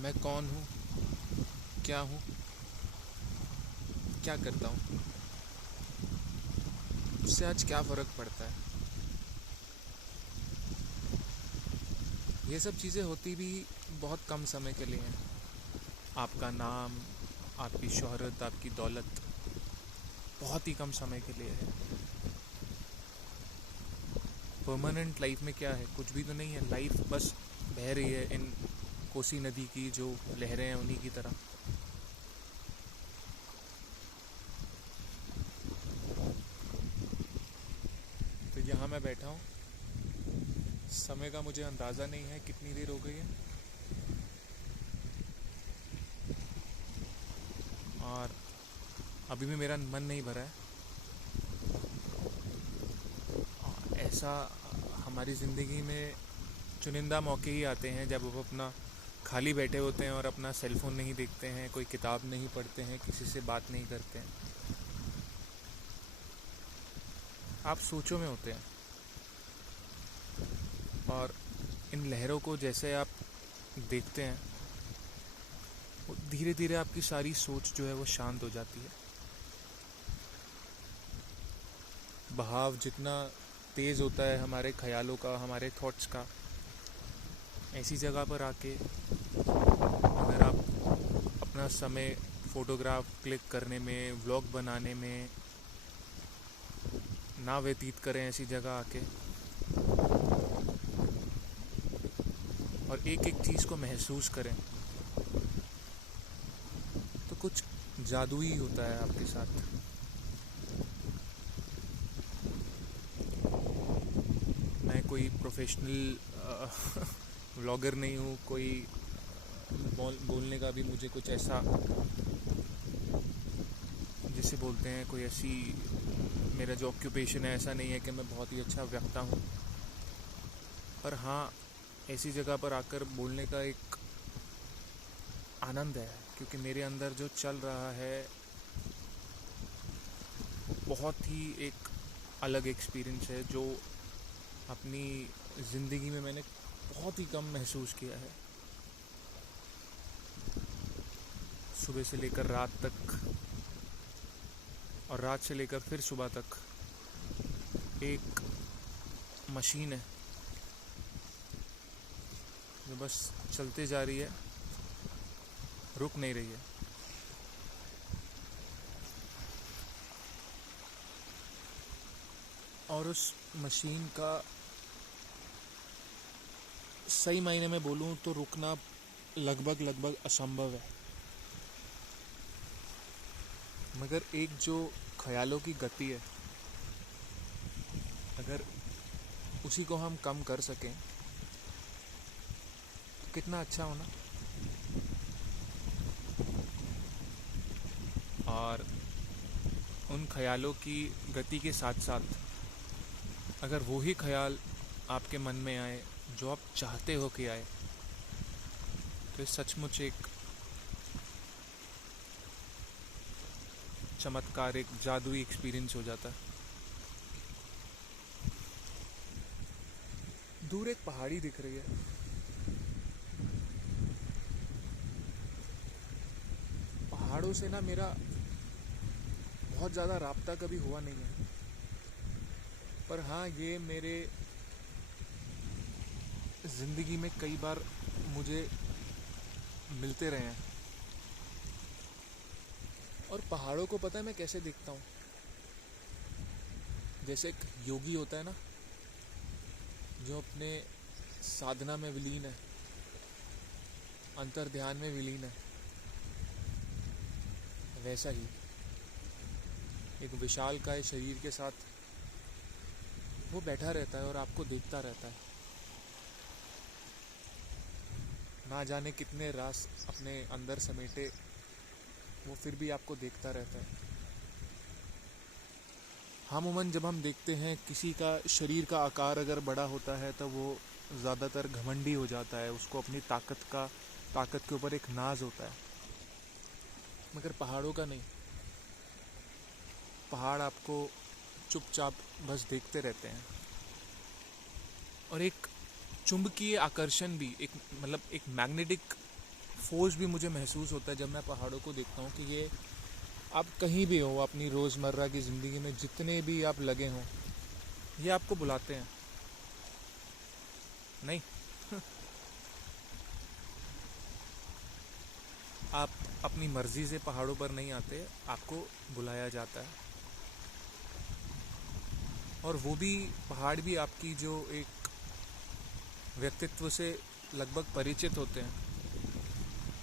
मैं कौन हूँ, क्या हूँ, क्या करता हूँ, उससे आज क्या फ़र्क पड़ता है। ये सब चीज़ें होती भी बहुत कम समय के लिए हैं। आपका नाम, आपकी शोहरत, आपकी दौलत बहुत ही कम समय के लिए है। परमानेंट लाइफ में क्या है? कुछ भी तो नहीं है। लाइफ बस बह रही है इन कोसी नदी की जो लहरें हैं उन्हीं की तरह। तो यहाँ मैं बैठा हूँ, समय का मुझे अंदाज़ा नहीं है कितनी देर हो गई है, और अभी भी मेरा मन नहीं भरा है। ऐसा हमारी ज़िंदगी में चुनिंदा मौके ही आते हैं जब वो अपना खाली बैठे होते हैं और अपना सेल फोन नहीं देखते हैं, कोई किताब नहीं पढ़ते हैं, किसी से बात नहीं करते हैं। आप सोचों में होते हैं, और इन लहरों को जैसे आप देखते हैं, वो धीरे धीरे आपकी सारी सोच जो है वो शांत हो जाती है। बहाव जितना तेज़ होता है हमारे ख्यालों का, हमारे थॉट्स का, ऐसी जगह पर आके अगर आप अपना समय फ़ोटोग्राफ क्लिक करने में, व्लॉग बनाने में ना व्यतीत करें, ऐसी जगह आके और एक एक चीज़ को महसूस करें, तो कुछ जादुई होता है आपके साथ। मैं कोई प्रोफेशनल व्लॉगर नहीं हूँ, कोई बोलने का भी मुझे कुछ ऐसा, जिसे बोलते हैं कोई ऐसी, मेरा जो ऑक्यूपेशन है ऐसा नहीं है कि मैं बहुत ही अच्छा वक्ता हूँ। पर हाँ, ऐसी जगह पर आकर बोलने का एक आनंद है, क्योंकि मेरे अंदर जो चल रहा है बहुत ही एक अलग एक्सपीरियंस है, जो अपनी ज़िंदगी में मैंने बहुत ही कम महसूस किया है। सुबह से लेकर रात तक, और रात से लेकर फिर सुबह तक एक मशीन है जो बस चलते जा रही है, रुक नहीं रही है। और उस मशीन का सही मायने में बोलूँ तो रुकना लगभग लगभग असंभव है। मगर एक जो ख्यालों की गति है, अगर उसी को हम कम कर सकें तो कितना अच्छा होना। और उन ख्यालों की गति के साथ साथ अगर वो ही ख्याल आपके मन में आए जो आप चाहते हो कि आए, तो ये सचमुच एक चमत्कार, एक जादुई एक्सपीरियंस हो जाता है। दूर एक पहाड़ी दिख रही है, पहाड़ों से ना मेरा बहुत ज़्यादा राब्ता कभी हुआ नहीं है, पर हाँ, ये मेरे ज़िंदगी में कई बार मुझे मिलते रहे हैं। और पहाड़ों को पता है मैं कैसे देखता हूँ? जैसे एक योगी होता है ना, जो अपने साधना में विलीन है, अंतर ध्यान में विलीन है, वैसा ही एक विशालकाय शरीर के साथ वो बैठा रहता है और आपको देखता रहता है। ना जाने कितने रास अपने अंदर समेटे, वो फिर भी आपको देखता रहता है। अमूमन जब हम देखते हैं किसी का शरीर का आकार अगर बड़ा होता है तो वो ज़्यादातर घमंडी हो जाता है, उसको अपनी ताकत के ऊपर एक नाज होता है। मगर पहाड़ों का नहीं, पहाड़ आपको चुपचाप बस देखते रहते हैं। और एक चुंबकीय आकर्षण भी, एक मतलब एक मैग्नेटिक फोर्स भी मुझे महसूस होता है जब मैं पहाड़ों को देखता हूँ कि ये आप कहीं भी हो अपनी रोज़मर्रा की ज़िंदगी में, जितने भी आप लगे हों, ये आपको बुलाते हैं नहीं। आप अपनी मर्ज़ी से पहाड़ों पर नहीं आते, आपको बुलाया जाता है। और वो भी पहाड़ भी आपकी जो एक व्यक्तित्व से लगभग परिचित होते हैं,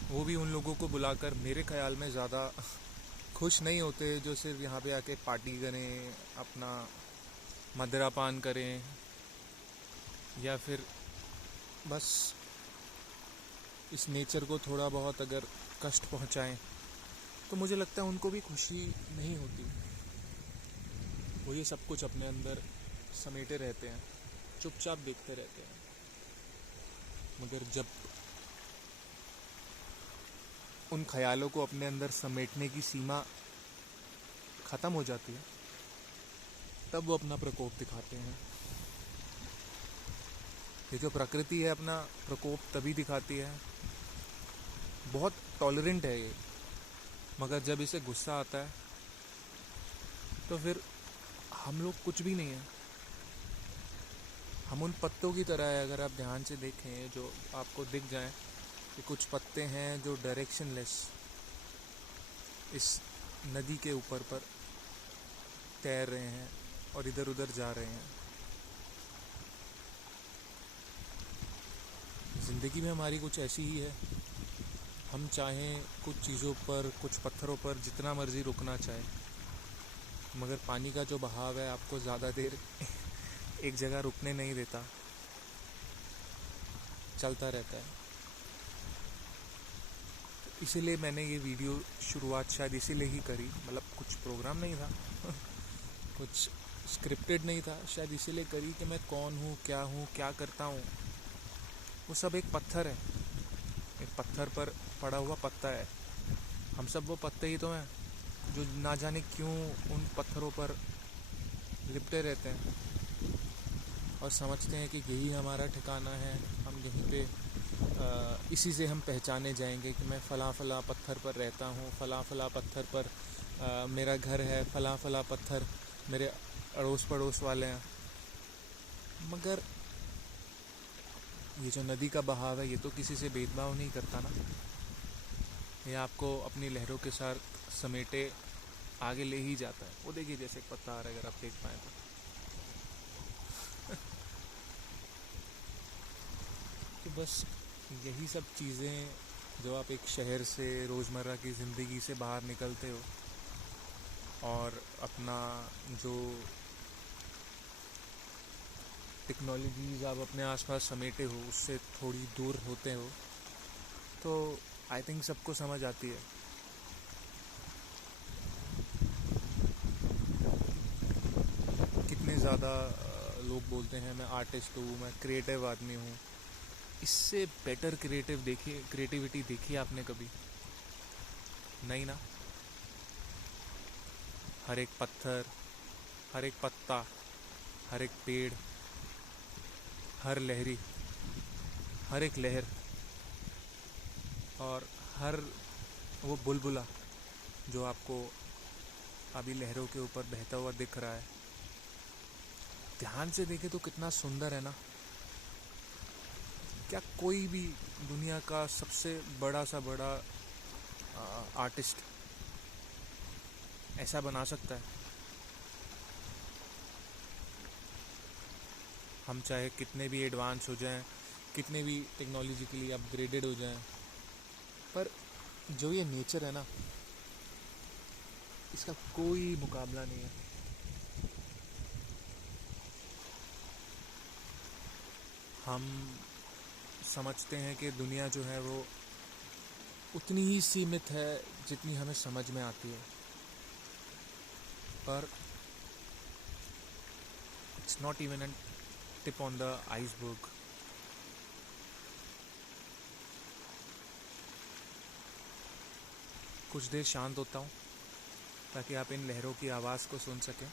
वो भी उन लोगों को बुलाकर मेरे ख्याल में ज़्यादा खुश नहीं होते जो सिर्फ यहाँ पे आके पार्टी करें, अपना मदिरा पान करें, या फिर बस इस नेचर को थोड़ा बहुत अगर कष्ट पहुँचाएं, तो मुझे लगता है उनको भी खुशी नहीं होती। वो ये सब कुछ अपने अंदर समेटे रहते हैं, चुपचाप देखते रहते हैं। मगर जब उन ख्यालों को अपने अंदर समेटने की सीमा ख़त्म हो जाती है, तब वो अपना प्रकोप दिखाते हैं। ये जो प्रकृति है अपना प्रकोप तभी दिखाती है, बहुत टॉलरेंट है ये, मगर जब इसे गुस्सा आता है तो फिर हम लोग कुछ भी नहीं है। हम उन पत्तों की तरह है, अगर आप ध्यान से देखें जो आपको दिख जाए कि कुछ पत्ते हैं जो डायरेक्शनलेस इस नदी के ऊपर पर तैर रहे हैं और इधर उधर जा रहे हैं। ज़िंदगी में हमारी कुछ ऐसी ही है, हम चाहें कुछ चीज़ों पर, कुछ पत्थरों पर जितना मर्ज़ी रुकना चाहे, मगर पानी का जो बहाव है आपको ज़्यादा देर एक जगह रुकने नहीं देता, चलता रहता है। इसीलिए मैंने ये वीडियो शुरुआत शायद इसीलिए ही करी, मतलब कुछ प्रोग्राम नहीं था कुछ स्क्रिप्टेड नहीं था, शायद इसीलिए करी कि मैं कौन हूँ, क्या करता हूँ। वो सब एक पत्थर है, एक पत्थर पर पड़ा हुआ पत्ता है। हम सब वो पत्ते ही तो हैं जो ना जाने क्यों उन पत्थरों पर लिपटे रहते हैं और समझते हैं कि यही हमारा ठिकाना है, हम यहीं पे इसी से हम पहचाने जाएंगे कि मैं फ़लाँ फ़लाँ पत्थर पर रहता हूँ, फ़लाँ फ़लाँ पत्थर पर मेरा घर है, फ़लाँ फ़लाँ पत्थर मेरे अड़ोस पड़ोस वाले हैं। मगर ये जो नदी का बहाव है, ये तो किसी से भेदभाव नहीं करता ना, ये आपको अपनी लहरों के साथ समेटे आगे ले ही जाता है। वो देखिए जैसे एक पत्ता आ रहा है, अगर आप देख पाएँ तो बस यही सब चीज़ें जो आप एक शहर से, रोज़मर्रा की ज़िंदगी से बाहर निकलते हो और अपना जो टेक्नोलॉजीज़ आप अपने आसपास समेटे हो उससे थोड़ी दूर होते हो, तो आई थिंक सबको समझ आती है। कितने ज़्यादा लोग बोलते हैं मैं आर्टिस्ट हूँ, मैं क्रिएटिव आदमी हूँ। इससे बेटर क्रिएटिविटी देखी आपने कभी? नहीं ना। हर एक पत्थर, हर एक पत्ता, हर एक पेड़, हर लहरी, हर एक लहर और हर वो बुलबुला जो आपको अभी लहरों के ऊपर बहता हुआ दिख रहा है, ध्यान से देखे तो कितना सुंदर है ना। क्या कोई भी दुनिया का सबसे बड़ा आर्टिस्ट ऐसा बना सकता है? हम चाहे कितने भी एडवांस हो जाएं, कितने भी टेक्नोलॉजिकली अपग्रेडेड हो जाएं, पर जो ये नेचर है ना, इसका कोई मुकाबला नहीं है। हम समझते हैं कि दुनिया जो है वो उतनी ही सीमित है जितनी हमें समझ में आती है, पर it's not even an tip on the iceberg. कुछ देर शांत होता हूँ ताकि आप इन लहरों की आवाज़ को सुन सकें।